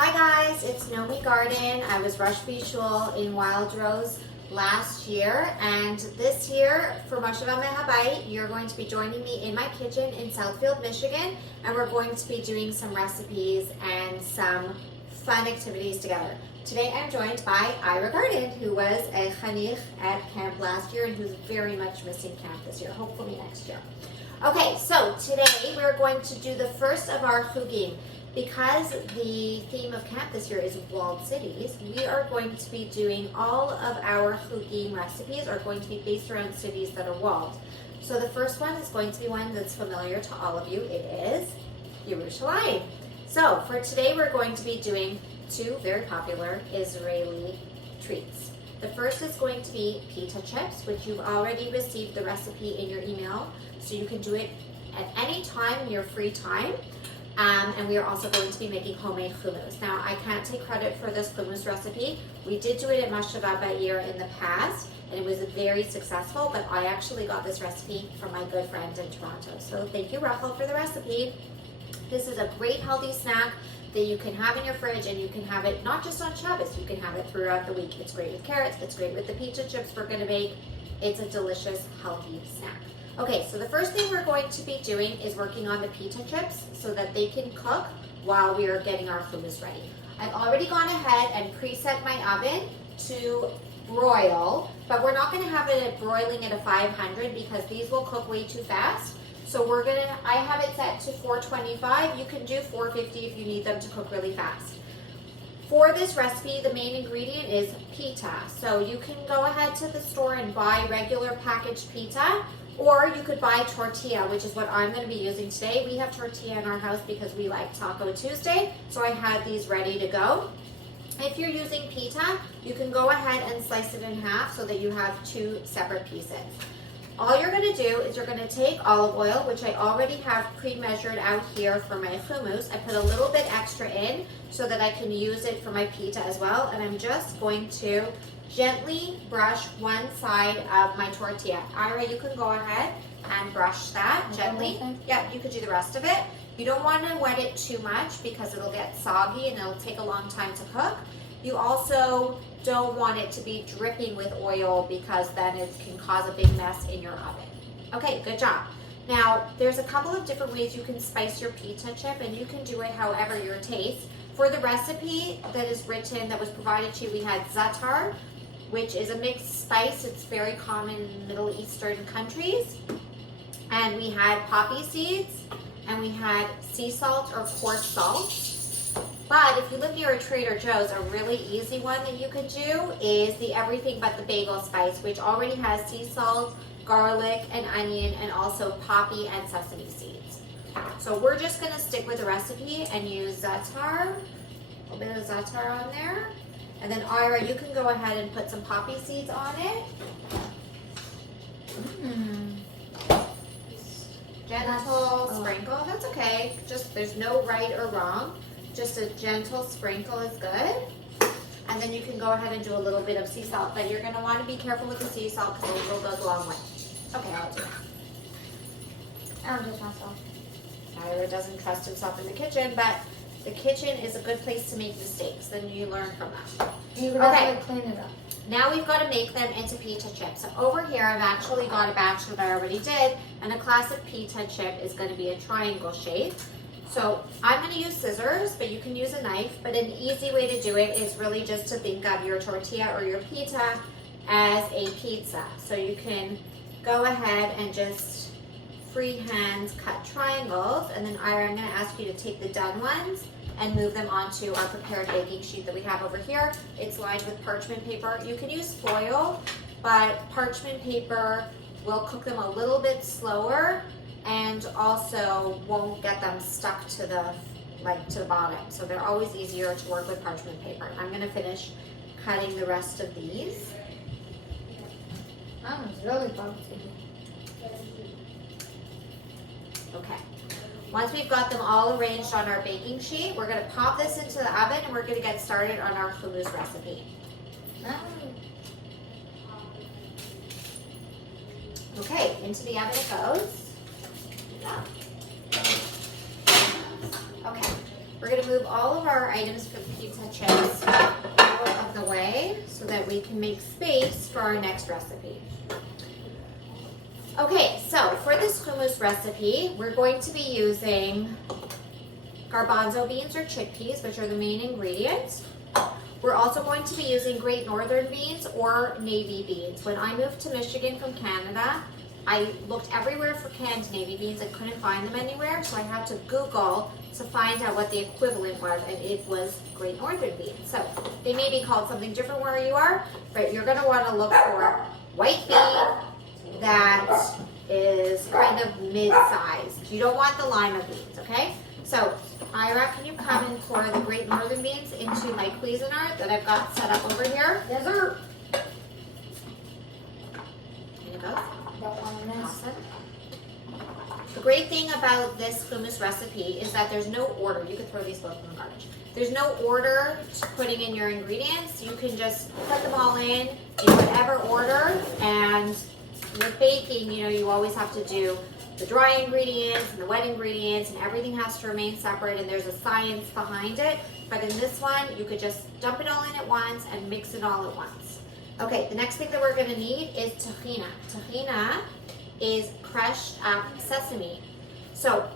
Hi guys, it's Naomi Gardin. I was Rush Bishul in Wild Rose last year, and this year for Mashava Mehabai, you're going to be joining me in my kitchen in Southfield, Michigan, and we're going to be doing some recipes and some fun activities together. Today I'm joined by Ira Gardin, who was a chanich at camp last year and who's very much missing camp this year, hopefully next year. Okay, so today we're going to do the first of our chugim. Because the theme of camp this year is walled cities, we are going to be doing all of our chugim recipes are going to be based around cities that are walled. So the first one is going to be one that's familiar to all of you. It is Yerushalayim. So for today we're going to be doing two very popular Israeli treats. The first is going to be Pita Chips, which you've already received the recipe in your email, so you can do it at any time in your free time. And we are also going to be making homemade hummus. Now, I can't take credit for this hummus recipe. We did do it at Mashava Bayir in the past, and it was very successful, but I actually got this recipe from my good friend in Toronto. So thank you, Rachel, for the recipe. This is a great healthy snack that you can have in your fridge, and you can have it not just on Shabbos, you can have it throughout the week. It's great with carrots, it's great with the pita chips we're gonna make. It's a delicious, healthy snack. Okay, so the first thing we're going to be doing is working on the pita chips so that they can cook while we are getting our hummus ready. I've already gone ahead and preset my oven to broil, but we're not gonna have it at broiling at a 500 because these will cook way too fast. So I have it set to 425. You can do 450 if you need them to cook really fast. For this recipe, the main ingredient is pita. So you can go ahead to the store and buy regular packaged pita, or you could buy tortilla, which is what I'm going to be using today. We have tortilla in our house because we like Taco Tuesday, so I had these ready to go. If you're using pita, you can go ahead and slice it in half so that you have two separate pieces. All you're going to do is you're going to take olive oil, which I already have pre-measured out here for my hummus. I put a little bit extra in so that I can use it for my pita as well, and I'm just going to gently brush one side of my tortilla. Ira, you can go ahead and brush that gently. Yeah, you could do the rest of it. You don't want to wet it too much because it'll get soggy and it'll take a long time to cook. You also don't want it to be dripping with oil because then it can cause a big mess in your oven. Okay, good job. Now, there's a couple of different ways you can spice your pita chip, and you can do it however your taste. For the recipe that was provided to you, we had za'atar, which is a mixed spice. It's very common in Middle Eastern countries. And we had poppy seeds, and we had sea salt or coarse salt. But if you live near a Trader Joe's, a really easy one that you could do is the everything but the bagel spice, which already has sea salt, garlic, and onion, and also poppy and sesame seeds. So we're just gonna stick with the recipe and use za'atar, a little bit of za'atar on there. And then Ira, you can go ahead and put some poppy seeds on it. Gentle sprinkle, that's okay. Just, there's no right or wrong. Just a gentle sprinkle is good. And then you can go ahead and do a little bit of sea salt, but you're gonna wanna be careful with the sea salt because it will go a long way. Okay, I'll do it. I'll do myself. Ira doesn't trust himself in the kitchen, but the kitchen is a good place to make mistakes. Then you learn from them. You gotta clean it up. Now we've got to make them into pita chips. So over here, I've actually got a batch that I already did, and a classic pita chip is going to be a triangle shape. So I'm going to use scissors, but you can use a knife. But an easy way to do it is really just to think of your tortilla or your pita as a pizza. So you can go ahead and just freehand cut triangles, and then Ira, I'm going to ask you to take the done ones and move them onto our prepared baking sheet that we have over here. It's lined with parchment paper. You can use foil, but parchment paper will cook them a little bit slower and also won't get them stuck to the bottom. So they're always easier to work with parchment paper. I'm gonna finish cutting the rest of these. That was really bumpy. Okay. Once we've got them all arranged on our baking sheet, we're going to pop this into the oven and we're going to get started on our hummus recipe. Okay, into the oven it goes. Okay, We're gonna move all of our items for the pizza chips out of the way so that we can make space for our next recipe. Okay, so for this hummus recipe, we're going to be using garbanzo beans or chickpeas, which are the main ingredients. We're also going to be using Great Northern beans or navy beans. When I moved to Michigan from Canada, I looked everywhere for canned navy beans and couldn't find them anywhere, so I had to Google to find out what the equivalent was, and it was Great Northern beans. So they may be called something different where you are, but you're going to want to look for white bean that is kind of mid-sized. You don't want the lima beans, okay? So Ira, can you come and pour the Great Northern beans into my Cuisinart that I've got set up over here? Yes, sir. Here it goes. Don't want to miss. Awesome. The great thing about this hummus recipe is that there's no order. You could throw these both in the garbage. There's no order to putting in your ingredients. You can just put them all in whatever order. And with baking, you know, you always have to do the dry ingredients and the wet ingredients, and everything has to remain separate, and there's a science behind it. But in this one, you could just dump it all in at once and mix it all at once. Okay, the next thing that we're gonna need is tahina. Tahina is crushed up sesame. So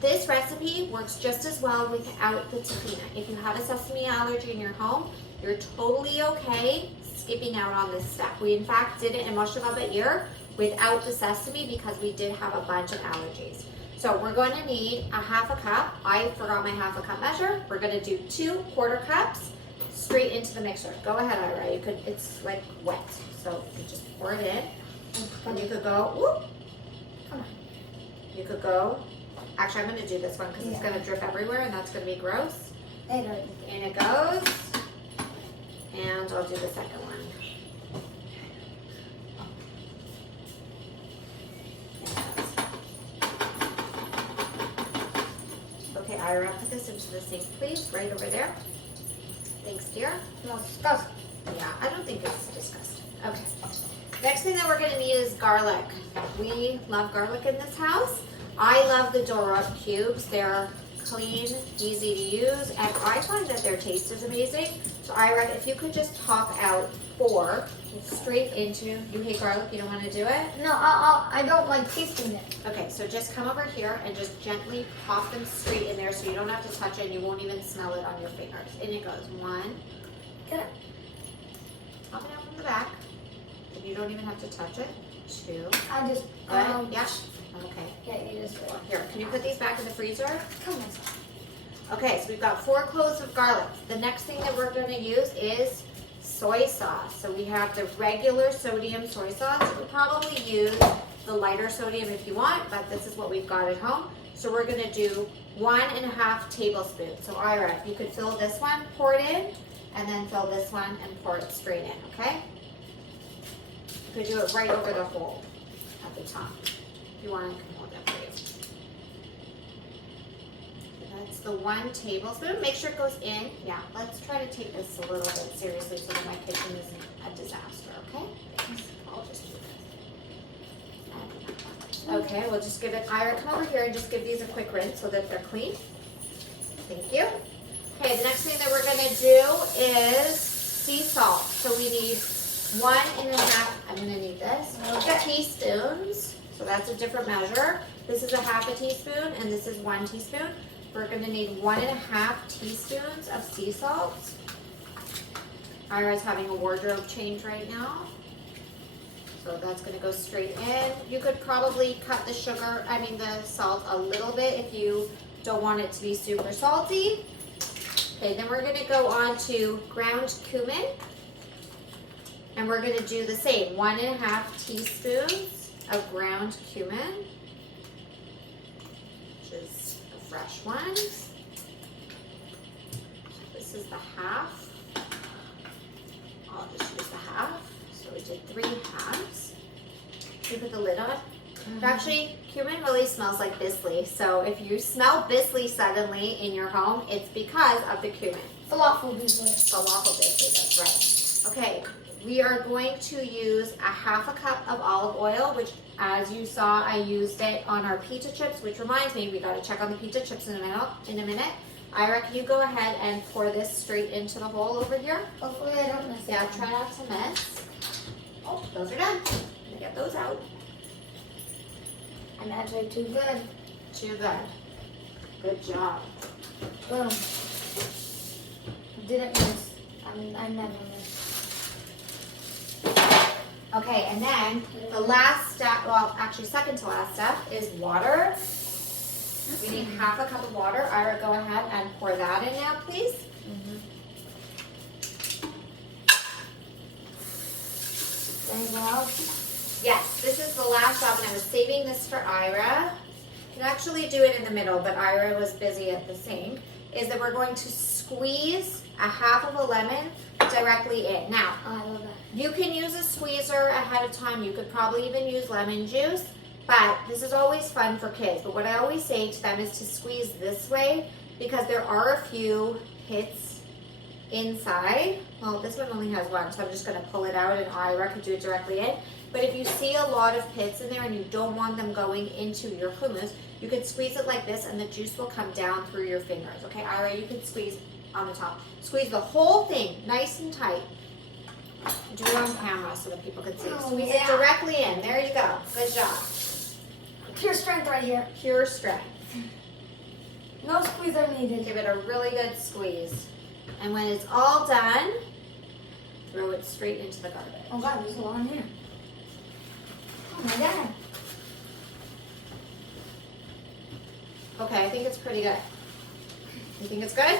this recipe works just as well without the tahina. If you have a sesame allergy in your home, you're totally okay skipping out on this step. We in fact did it in Moshe Ba'ir without the sesame because we did have a bunch of allergies. So we're going to need a half a cup. I forgot my half a cup measure. We're going to do 2 quarter cups straight into the mixer. Go ahead, Ira. You could. It's like wet, so you just pour it in, and you could go. Whoop. Come on. You could go. Actually, I'm going to do this one because it's Yeah. going to drip everywhere, and that's going to be gross. Later. In it goes, and I'll do the second one. Okay, Ira, put this into the sink, please, right over there. Thanks, dear. No, disgusting. Yeah, I don't think it's disgusting. Okay. Next thing that we're gonna need is garlic. We love garlic in this house. I love the Dorot cubes. They're clean, easy to use, and I find that their taste is amazing. So Ira, if you could just pop out 4 straight into, you hate garlic, you don't wanna do it? No, I don't like tasting it. Okay, so just come over here and just gently pop them straight in there so you don't have to touch it and you won't even smell it on your fingers. In it goes. 1. Get it? Pop it out from the back. You don't even have to touch it. 2. I just, Good? Yeah? Okay. yeah, you just, Here, can you put these back in the freezer? come on. Okay, so we've got 4 cloves of garlic. The next thing that we're going to use is soy sauce. So we have the regular sodium soy sauce. You could probably use the lighter sodium if you want, but this is what we've got at home. So we're going to do 1.5 tablespoons. So Ira, if you could fill this one, pour it in, and then fill this one and pour it straight in, okay? You could do it right over the hole at the top. If you want, I can hold that for you. That's the 1 tablespoon. Make sure it goes in. Yeah, let's try to take this a little bit seriously so that my kitchen isn't a disaster, okay? Thanks. I'll just do this. Okay, we'll just give it, Ira, come over here and just give these a quick rinse so that they're clean. Thank you. Okay, the next thing that we're gonna do is sea salt. So we need 1.5, I'm gonna need this, teaspoons. So that's a different measure. This is a half a teaspoon and this is 1 teaspoon. We're gonna need 1.5 teaspoons of sea salt. Ira's having a wardrobe change right now. So that's gonna go straight in. You could probably cut the the salt a little bit if you don't want it to be super salty. Okay, then we're gonna go on to ground cumin. And we're gonna do the same, 1.5 teaspoons of ground cumin, which is a fresh one. This is the half. I'll just use the half. So we did 3 halves. You put the lid on. Actually, cumin really smells like bisley. So if you smell bisley suddenly in your home, it's because of the cumin. Falafel business. Falafel bisley, that's right. Okay, we are going to use a half a cup of olive oil, which as you saw, I used it on our pita chips, which reminds me, we gotta check on the pita chips in a minute. Ira, can you go ahead and pour this straight into the hole over here? Hopefully I don't miss it. Yeah, try not to miss. Oh, those are done. Gonna get those out. I'm actually too good. Too good. Good job. Boom. Didn't miss. I never miss. Okay, and then the last step, well, actually second to last step is water. We need half a cup of water. Ira, go ahead and pour that in now, please. Anything else? Yes, this is the last step, and I was saving this for Ira. You can actually do it in the middle, but Ira was busy at the sink. Is that we're going to squeeze a half of a lemon directly in. Now, Oh, I love that. you can use a squeezer ahead of time. You could probably even use lemon juice, but this is always fun for kids. But what I always say to them is to squeeze this way because there are a few hits inside. Well, this one only has one, so I'm just going to pull it out and Ira could do it directly in. But if you see a lot of pits in there and you don't want them going into your hummus, you can squeeze it like this and the juice will come down through your fingers. Okay, Ira, you can squeeze on the top. Squeeze the whole thing nice and tight. Do it on camera so that people can see. Oh, Squeeze yeah. it directly in. There you go. Good job. Pure strength right here. Pure strength. No squeezer needed. Give it a really good squeeze. And when it's all done, throw it straight into the garbage. Oh God, there's a lot in here. Oh my God. Okay, I think it's pretty good. You think it's good?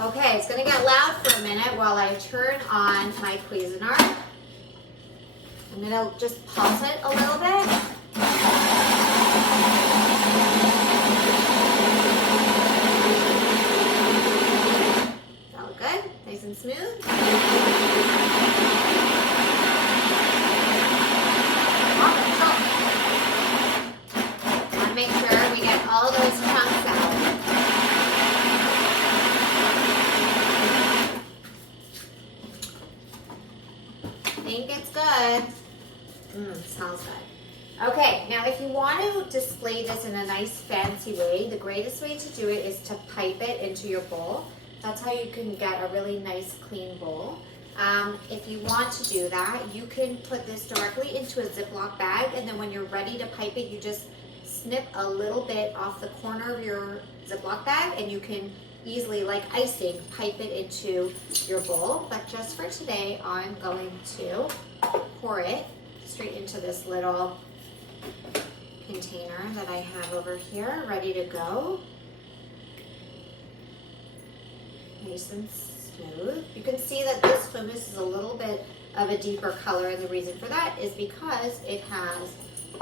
Okay, it's gonna get loud for a minute while I turn on my Cuisinart. I'm gonna just pulse it a little bit. That look good? Nice and smooth. Want to make sure we get all those chunks out. I think it's good. Smells good. Okay, now if you want to display this in a nice fancy way, the greatest way to do it is to pipe it into your bowl. That's how you can get a really nice clean bowl. If you want to do that, you can put this directly into a Ziploc bag, and then when you're ready to pipe it, you just snip a little bit off the corner of your Ziploc bag, and you can easily, like icing, pipe it into your bowl. But just for today, I'm going to pour it straight into this little container that I have over here, ready to go. Nice and smooth. You can see that this hummus is a little bit of a deeper color, and the reason for that is because it has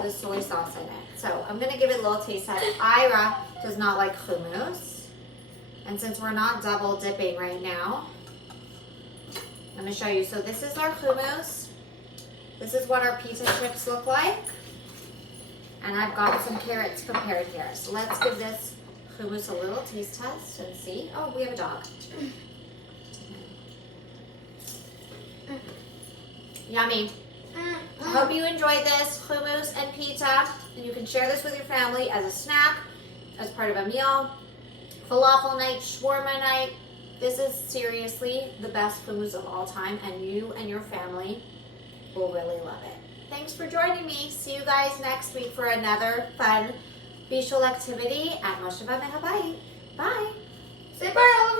the soy sauce in it. So I'm gonna give it a little taste test. Ira does not like hummus, and since we're not double dipping right now, I'm gonna show you. So this is our hummus. This is what our pita chips look like, and I've got some carrots prepared here. So let's give this hummus a little taste test and see. Oh, we have a dog. Yummy. I hope you enjoyed this hummus and pita, and you can share this with your family as a snack, as part of a meal, falafel night, shawarma night. This is seriously the best hummus of all time, and you and your family will really love it. Thanks for joining me. See you guys next week for another fun Bishul activity at Moshe Habayit. Bye. Say bye.